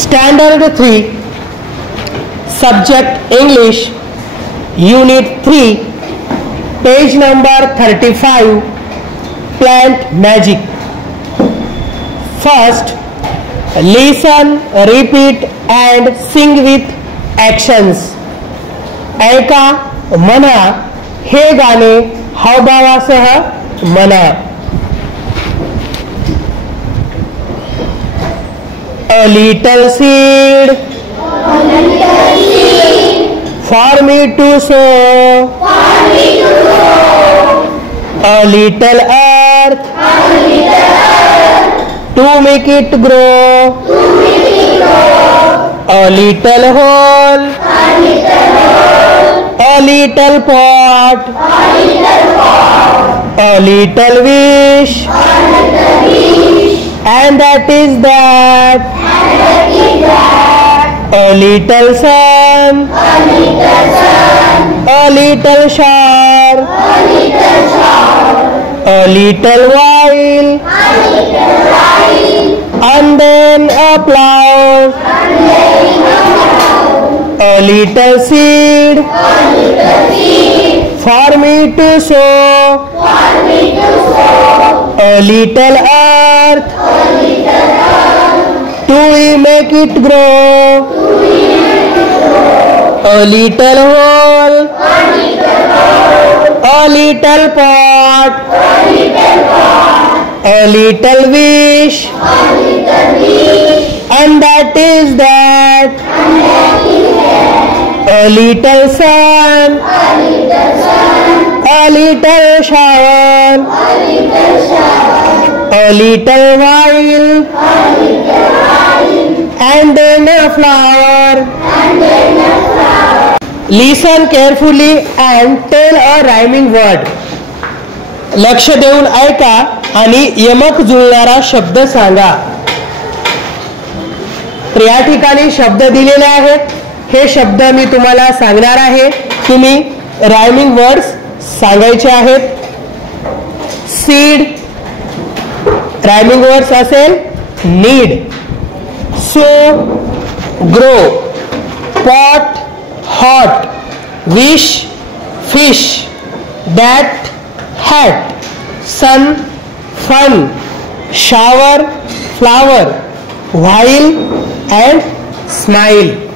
Standard 3, Subject English, Unit 3, page number 35, Plant Magic. First, listen, repeat and sing with actions. ऐका, म्हणा, हे गाणे हावभावासह म्हणा. A little seed, for me to sow, a little earth, to make it grow, a little hole, a little pot, a little wish, and that is that. A little sun, a little shower, a little while, and then a plow, a little seed, for me to sow, a little earth, to make it grow, a little hole, a little pot, a little wish, and that is that. A little sun, a little shower, a little while, and then a flower. Listen carefully and tell a rhyming word. लक्ष देऊन ऐका आणि यमक जुळणारा शब्द सांगा. तर या ठिकाणी शब्द दिलेले आहेत. हे शब्द मी तुम्हाला सांगणार आहे. तुम्ही रायमिंग वर्ड्स सांगायचे आहेत. सीड, रायमिंग वर्ड्स असेल need, so, grow, pot, hot, wish, fish, that, hat, sun, fun, shower, flower, while and smile.